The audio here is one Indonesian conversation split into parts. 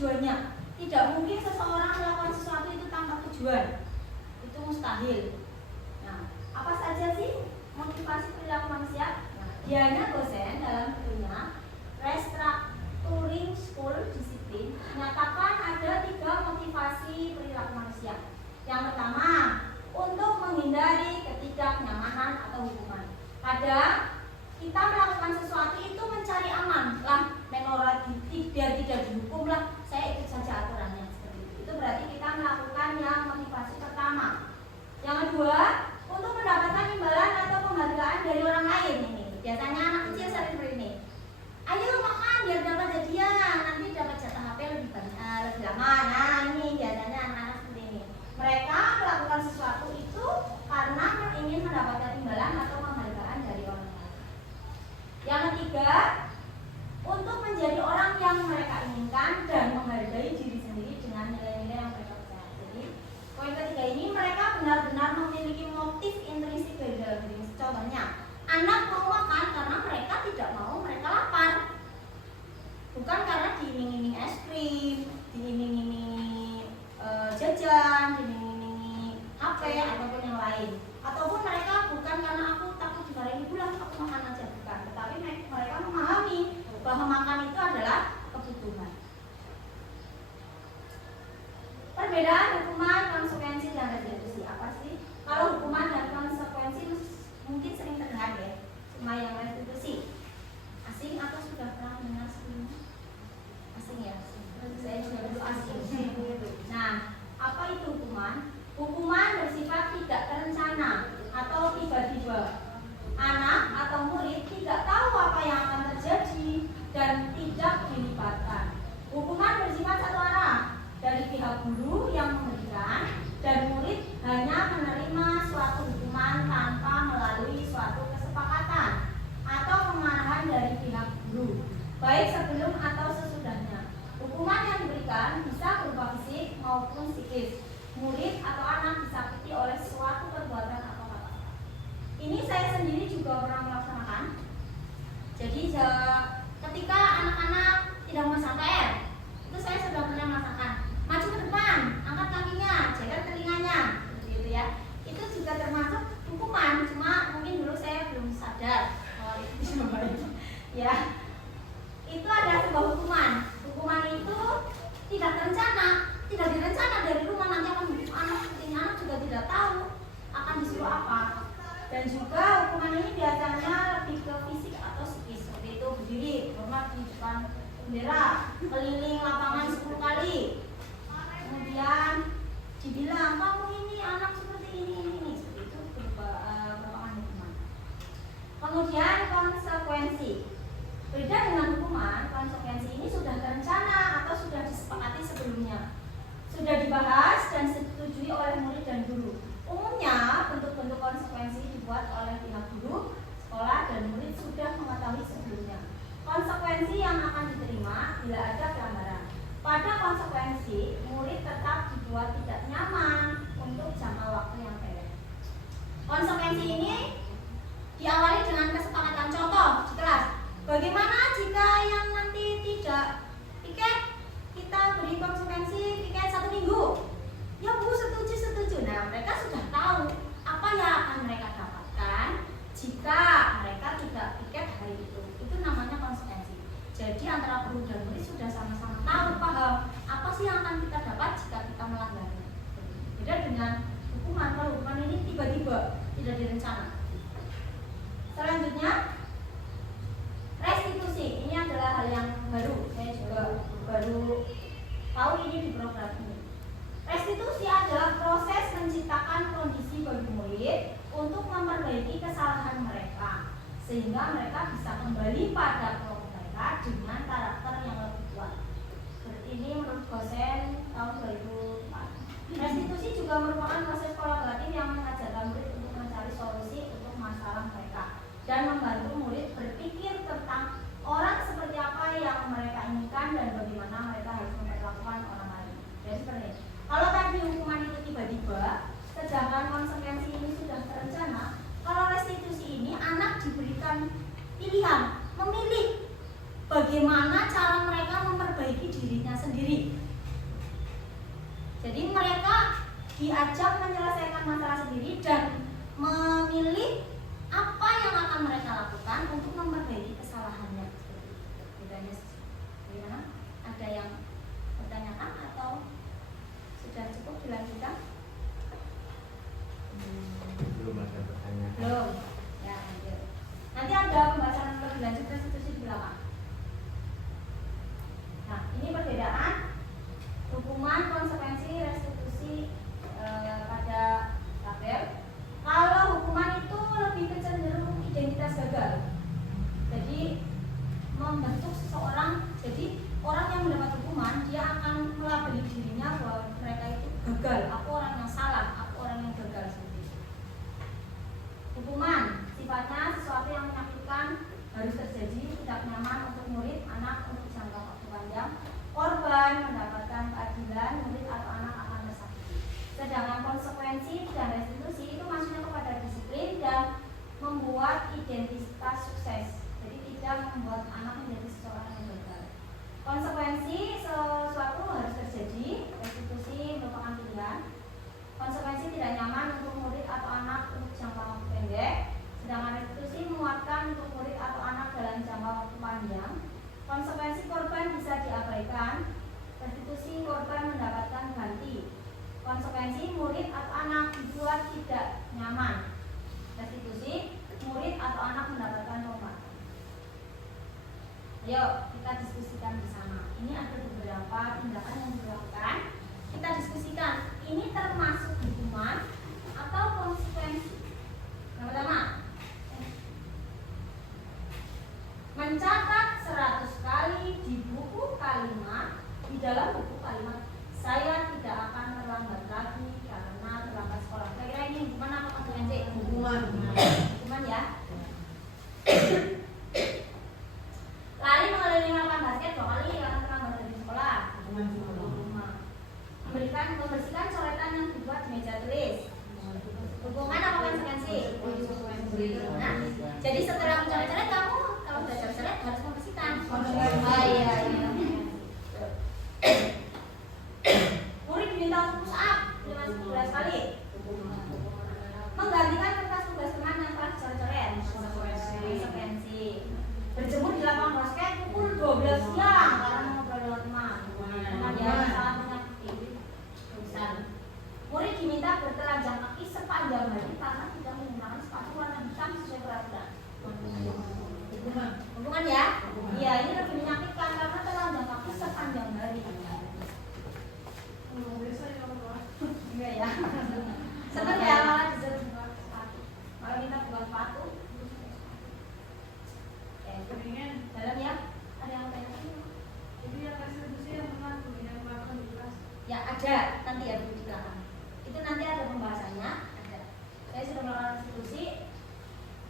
tujuannya. Tidak mungkin seseorang melakukan sesuatu itu tanpa tujuan. Itu mustahil. Nah, apa saja sih motivasi perilaku manusia? Nah, Diana dosen dalam bukunya Restructuring School Discipline menyatakan ada 3 motivasi perilaku manusia. Yang pertama, untuk menghindari ketidaknyamanan atau hukuman. Kadang kita melakukan sesuatu itu mencari aman lah, menora biar tidak dihukum lah, saya ikut saja aturannya seperti itu. Itu berarti kita melakukan yang motivasi pertama. Yang kedua, untuk mendapatkan imbalan atau penghargaan dari orang lain. Ini biasanya anak kecil sering seperti ini. Ayo makan biar dapat hadiah, nanti dapat jatah HP lebih lama. Nah, ini biasanya anak-anak seperti ini. Mereka melakukan sesuatu itu karena ingin mendapatkan imbalan atau penghargaan dari orang lain. Yang ketiga, untuk menjadi orang yang mereka inginkan dan menghargai diri sendiri dengan nilai-nilai yang mereka percaya. Jadi, poin ketiga ini mereka benar-benar memiliki motif intrinsik dari dalam diri. Contohnya, anak mau makan karena mereka tidak mau mereka lapar. Bukan karena diiming-iming es krim, diiming-iming jajan, diiming-iming HP ataupun yang lain. Ataupun mereka bukan karena aku takut dimarahin ibu lah, aku makan aja, bukan. Tetapi mereka memahami bahwa makan itu adalah kebutuhan. Perbedaan hukuman, konsekuensi, dan restitusi apa sih? Kalau hukuman dan konsekuensi mungkin sering terdengar ya, cuma yang restitusi asing atau sudah pernah mendengar sebelumnya? Asing ya? Saya juga dulu asing. Nah, apa itu hukuman? Hukuman bersifat tidak terencana atau tiba-tiba. Anak atau murid tidak tahu apa yang akan terjadi dan tidak dilibatkan. Hukuman bersifat satu arah dari pihak guru yang memberikan, dan murid hanya menerima suatu hukuman tanpa melalui suatu kesepakatan atau pengarahan dari pihak guru, baik sebelum atau sesudahnya. Hukuman yang diberikan bisa berupa fisik maupun psikis. Murid atau anak disakiti oleh suatu perbuatan atau kata. Ini saya sendiri juga pernah melaksanakan. Jadi ketika anak-anak tidak memasang PR, itu saya sudah pernah merasakan. Maju ke depan, angkat kakinya, jaga telinganya, seperti itu ya. Itu juga termasuk hukuman, cuma mungkin dulu saya belum sadar kalau itu bisa baik. Ya, itu adalah sebuah hukuman. Hukuman itu tidak terencana, tidak direncana dari rumah, nanti anak juga tidak tahu akan disuruh apa. Dan juga hukuman ini biasanya lebih ke fisik atau psikis, seperti itu berdiri, hormat di depan bendera, keliling lapangan 10 kali. Kemudian dibilang kamu ini anak seperti ini, seperti itu merupakan hukuman. Kemudian konsekuensi. Beda dengan hukuman, konsekuensi ini sudah terencana atau sudah disepakati sebelumnya, sudah dibahas dan disetujui oleh murid dan guru. Umumnya bentuk-bentuk konsekuensi dibuat oleh pihak guru, sekolah, dan murid sudah mengetahui sebelumnya. Konsekuensi yang akan diterima bila ada pelanggaran. Pada konsekuensi, murid tetap dibuat tidak nyaman untuk jangka waktu yang pendek. Konsekuensi ini diawali dengan kesepakatan. Contoh di kelas, bagaimana jika yang nanti tidak piket, kita beri konsekuensi piket 1 minggu. Ya Bu, setuju. Nah, mereka sudah tahu apa yang akan mereka dapatkan jika mereka tidak piket hari itu. Itu namanya konsekuensi. Jadi antara guru dan murid sudah sama-sama tahu, paham apa sih yang akan kita dapat jika kita melanggarnya. Beda dengan hukuman. Kalau hukuman ini tiba-tiba, tidak direncana. Selanjutnya, restitusi. Ini adalah hal yang baru. Saya juga baru tahu ini di program ini. Restitusi adalah proses menciptakan kondisi bagi murid untuk memperbaiki kesalahan mereka, sehingga mereka bisa kembali pada kelompok mereka dengan karakter yang lebih kuat. Ini menurut dosen tahun 2004. Restitusi juga merupakan proses kolaboratif yang mengajarkan murid untuk mencari solusi untuk masalah mereka dan membantu murid berpikir tentang orang seperti apa yang mereka inginkan dan bagaimana mereka harus memperlakukan orang lain. Jadi seperti ini. Kalau tadi hukuman itu tiba-tiba, sedangkan konsekuensi ini sudah terencana. Kalau restitusi ini anak diberikan pilihan, memilih bagaimana cara mereka memperbaiki dirinya sendiri. diajak menyelesaikan masalah sendiri dan memilih apa yang akan mereka lakukan untuk memperbaiki kesalahannya. Bedanya gimana? Ada yang pertanyakan atau sudah cukup dilanjutkan? Belum ada pertanyaan. Belum. Ya, lanjut. Nanti ada pembahasan lebih lanjut restitusi di belakang. Nah, ini perbedaan hukuman konsekuensi restitusi pada tabel. Kalau hukuman itu lebih cenderung identitas gagal. Jadi membentuk seseorang, jadi orang yang mendapat hukuman dia akan melabeli dirinya bahwa mereka itu gagal, aku orang yang salah, aku orang yang gagal seperti itu. Hukuman sifatnya sesuatu yang menyakitkan, harus terjadi, tidak nyaman untuk murid, anak untuk jangka waktu panjang. Korban mendapatkan keadilan, murid atau anak akan tersakiti. Sedangkan konsekuensi dan restitusi itu maksudnya kepada disiplin dan membuat identitas sukses. Jadi tidak membuat anak menjadi seseorang yang gagal. Konsekuensi sesuatu harus terjadi, restitusi merupakan pilihan. Konsekuensi tidak nyaman untuk murid atau anak untuk jangka waktu pendek, sedangkan restitusi menguatkan untuk murid atau anak dalam jangka waktu panjang. Konsekuensi korban bisa diabaikan, restitusi korban mendapatkan ganti. Konsekuensi murid atau anak dibuat tidak nyaman, restitusi murid atau anak mendapatkan penguatan. Ayo kita diskusikan bersama. Ini ada beberapa tindakan yang dilakukan. Kita diskusikan ini termasuk hukuman atau konsekuensi. Yang pertama, mencatat 100 kali di buku kalimat, di dalam buku kalimat saya tidak akan terlambat lagi karena terlambat sekolah. Kira-kira ini hukuman apa konsekuensi? Hukuman. Hukuman ya. Lari mengelilingi lapangan basket 2 kali karena terlambat dari sekolah. Hukuman. Membersihkan coretan yang dibuat di meja tulis. Hukuman apa konsekuensi? Nah, jadi setelah mencoret-coret kamu kalau sudah coret harus membersihkan. Oh iya. Murid diminta untuk push up 15 kali. Menggantikan kertas tugas teman yang telah dicoret-coret. Konsekuensi. Berjemur di lapangan basket pukul 12 siang karena mengobrol dengan teman. Teman yang sangat menyakiti. Murid diminta bertelanjang kaki sepanjang hari karena tidak menggunakan sepatu warna hitam sesuai peraturan. Hubungan ya? Iya, ini lebih menyakitkan karena telanjang kaki sepanjang hari. Enggak ya? Senang ya malah disuruh buka sepatu. Malah minta buka sepatu. Dalam ya? Ada yang tanya? Jadi yang restitusi yang pernah yang melakukan di kelas. Ya ada, nanti ya di belakang. Itu nanti ada pembahasannya. Ada. Saya sudah melakukan restitusi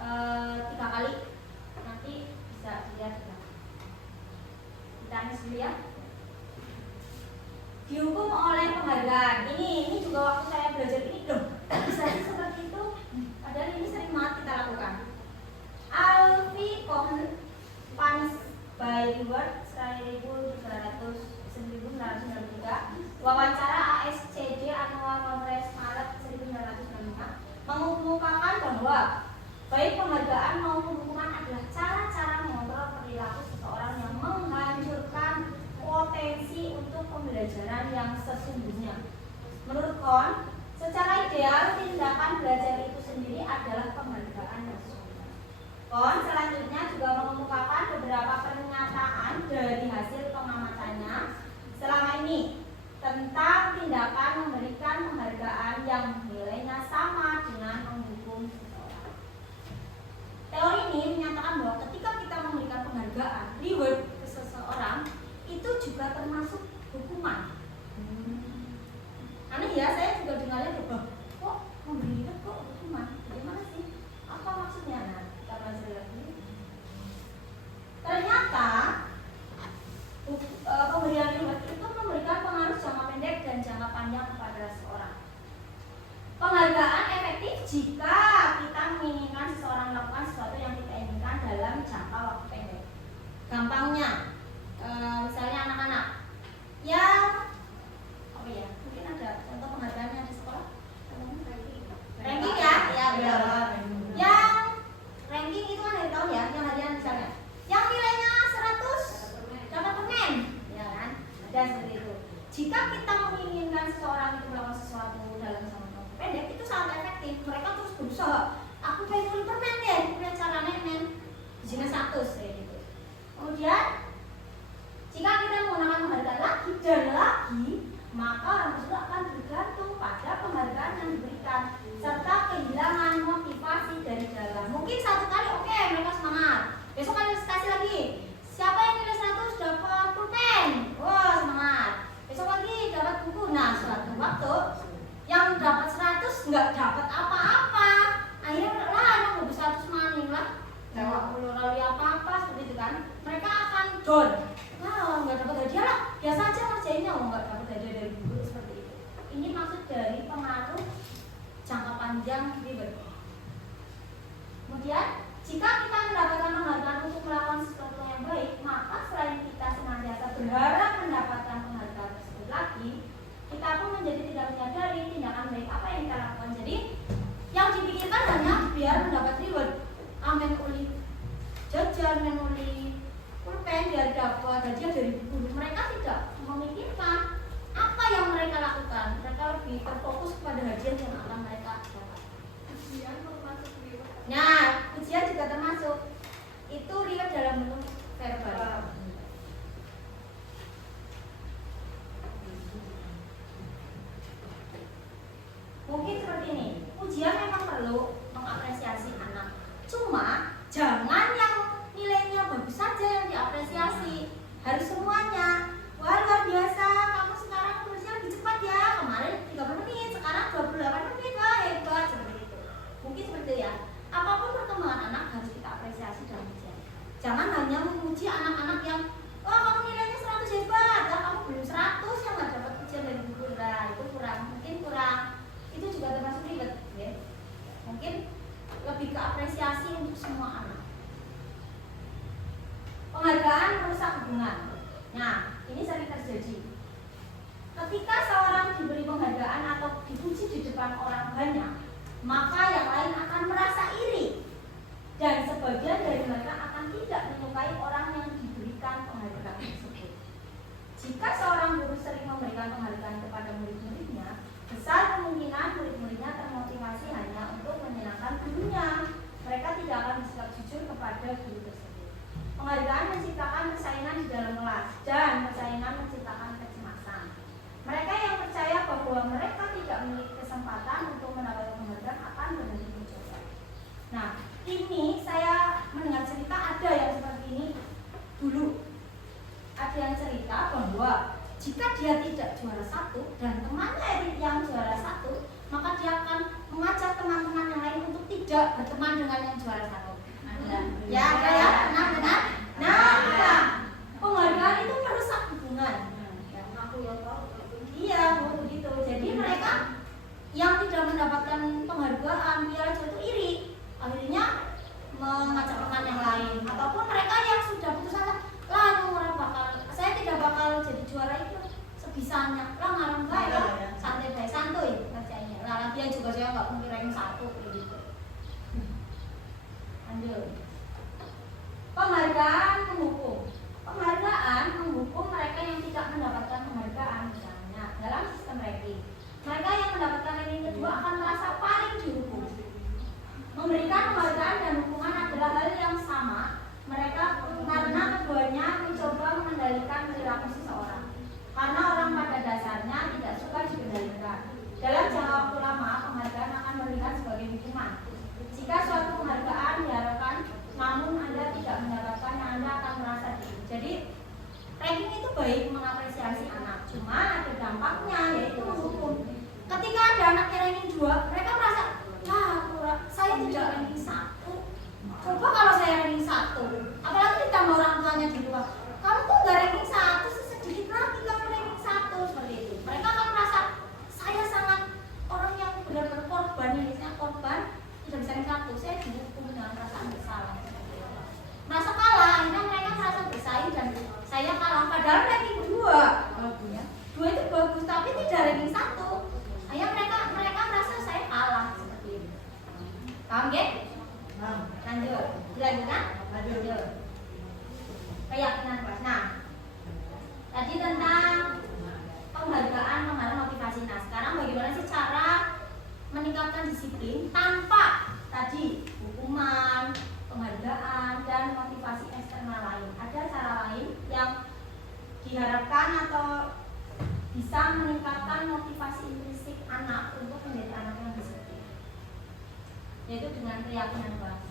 3 kali. Nanti bisa dilihat di belakang. Kita anis dulu ya. Dihukum oleh penghargaan. Ini juga waktu saya belajar ini loh. Bisa seperti itu. Padahal ini sering banget kita lakukan. Alfie Cohen punished by reward 1993. Wawancara ASCD Annual Congress Maret 1995 mengemukakan bahwa baik penghargaan maupun hukuman adalah cara-cara mengontrol perilaku seseorang yang menghancurkan potensi untuk pembelajaran yang sesungguhnya. Menurut Cohen, secara ideal tindakan belajar itu sendiri adalah penghargaan yang sesungguhnya. Cohen selanjutnya juga mengemukakan beberapa pernyataan dari hasil pengamatannya selama ini tentang tindakan memberikan penghargaan yang nilainya sama dengan menghukum seseorang. Teori ini menyatakan bahwa ketika kita memberikan penghargaan, reward ke seseorang, itu juga termasuk hukuman. Aneh ya, saya juga dengarnya kok memberi reward kok hukuman? Bagaimana sih? Apa maksudnya? Nah, kita belajar lagi. Ternyata pemberian reward itu memberikan pengaruh jangka pendek dan jangka panjang kepada seseorang. Penghargaan efektif jika kita menginginkan seseorang melakukan sesuatu yang kita inginkan dalam jangka waktu pendek. Gampangnya, misalnya anak-anak yang mungkin ada contoh penghargaannya di sekolah. Jika kita menginginkan seseorang itu melakukan sesuatu dalam jangka pendek, itu sangat efektif. Mereka terus berusaha. Aku pengen beli permen deh, kemudian caranya men jenis 100 kayak gitu. Kemudian jika kita menggunakan penghargaan lagi dan lagi, maka orang tersebut akan bergantung pada penghargaan yang diberikan serta kehilangan motivasi dari dalam. Mungkin satu kali oke, mereka semangat. Besok kali kasih lagi. Siapa yang nilai 100 dapat pulpen? Wah, semangat. Besok lagi dapat buku. Nah, suatu waktu yang dapat 100 nggak dapat apa-apa. Akhirnya lah, nggak bisa 100 maning lah. Lewat lalu apa-apa seperti itu kan. Mereka akan down. Nah, nggak dapat hadiah lah. Biasa aja ngerjainnya, nggak dapat hadiah dari guru seperti itu. Ini maksud dari pengaruh jangka panjang reward. Kemudian, jika kita mendapatkan penghargaan untuk melakukan sesuatu yang baik, maka selain kita senantiasa berharap mendapatkan penghargaan tersebut lagi, kita pun menjadi tidak menyadari tindakan baik apa yang kita lakukan. Jadi, yang dipikirkan hanya biar mendapat reward. Amin uli jajan, amin uli pulpen, biar dapat hadiah dari guru. Mereka tidak memikirkan apa yang mereka lakukan. Mereka lebih terfokus kepada hadiah yang akan mereka dapat. Ujian termasuk reward. Nah, ujian juga termasuk. Itu reward dalam bentuk verbal. Mungkin seperti ini. Ujian memang perlu mengapresiasi anak. Cuma jangan yang nilainya bagus saja yang diapresiasi. Harus semuanya. Wah, luar biasa. Kamu sekarang nulisnya lebih cepat ya. Kemarin 30 menit, sekarang 28 menit. Wah, hebat. Seperti itu. Mungkin seperti itu ya. Apapun perkembangan anak harus kita apresiasi dalam ujian. Jangan hanya memuji anak-anak yang wah, kamu nilainya 100 hebat. Lah, kamu belum 100 yang nggak dapat ujian dari guru. Nah, itu kurang. Mungkin kurang. Itu juga termasuk ribet, ya. Mungkin lebih ke apresiasi untuk semua anak. Penghargaan merusak hubungan. Nah, ini sering terjadi. Ketika seorang diberi penghargaan atau dipuji di depan orang banyak, maka yang lain akan merasa iri. Dan sebagian dari mereka akan tidak menyukai orang yang diberikan penghargaan tersebut. Jika seorang guru sering memberikan penghargaan kepada murid-muridnya, besar kemungkinan murid-muridnya termotivasi hanya untuk menyenangkan gurunya. Mereka tidak akan bersikap jujur kepada guru tersebut. Penghargaan menciptakan persaingan di dalam kelas dan persaingan menciptakan kecemasan. Mereka yang percaya bahwa mereka tidak memiliki kesempatan untuk mendapatkan penghargaan akan berhenti mencoba. Nah, ini saya mendengar cerita ada yang seperti ini dulu. Ada yang cerita bahwa jika dia tidak juara 1 dan temannya yang juara 1, maka dia akan mengajak teman-teman yang lain untuk tidak berteman dengan yang juara 1. Ya, ada ya? Benar. Nah, penghargaan itu merusak hubungan. Iya, begitu. Jadi mereka yang tidak mendapatkan penghargaan, dia itu iri. Akhirnya mengajak teman yang lain. Ataupun mereka yang sudah putus asa, saya tidak bakal jadi juara itu sebisanya. Lah ngarang baik lah, santai baik santuy kerjanya. Lah latihan juga saya nggak mungkin ranking 1 kayak gitu. Lanjut. Penghargaan menghukum. Penghargaan menghukum mereka yang tidak mendapatkan penghargaan. Misalnya dalam sistem ranking, mereka yang mendapatkan ranking kedua akan merasa paling dihukum. Memberikan penghargaan dan hukuman adalah hal yang sama. Mereka karena keduanya mencoba mengendalikan perilaku seseorang. Karena orang pada dasarnya tidak suka dikendalikan. Dalam jangka waktu lama, penghargaan akan melihat sebagai hukuman. Jika suatu penghargaan diharapkan, namun Anda tidak mendapatkannya, Anda akan merasa diri. Jadi, ranking itu baik mengapresiasi anak. Cuma ada dampaknya, yaitu menghukum. Ketika ada anak yang ranking 2, mereka merasa, saya tidak ranking 1. Coba kalau saya ranking 1, apalagi ditambah orang tuanya di luar, kamu tuh gak ranking 1, sedikit lagi kamu ranking 1, seperti itu. Mereka akan merasa saya sangat orang yang benar-benar korban, misalnya korban tidak bisa ranking 1, saya dihukum dengan perasaan bersalah. Merasa kalah, akhirnya mereka merasa bersaing dan saya kalah. Padahal ranking 2 itu bagus, tapi tidak ranking 1. Akhirnya mereka merasa saya kalah seperti itu. Paham gak? Lanjut, dilanjutkan? Lanjut. Keyakinan kelas. Nah, tadi tentang melaksanakan disiplin tanpa tadi hukuman, penghargaan, dan motivasi eksternal lain. Ada cara lain yang diharapkan atau bisa meningkatkan motivasi intrinsik anak untuk menjadi anak yang disiplin, yaitu dengan keyakinan bahwa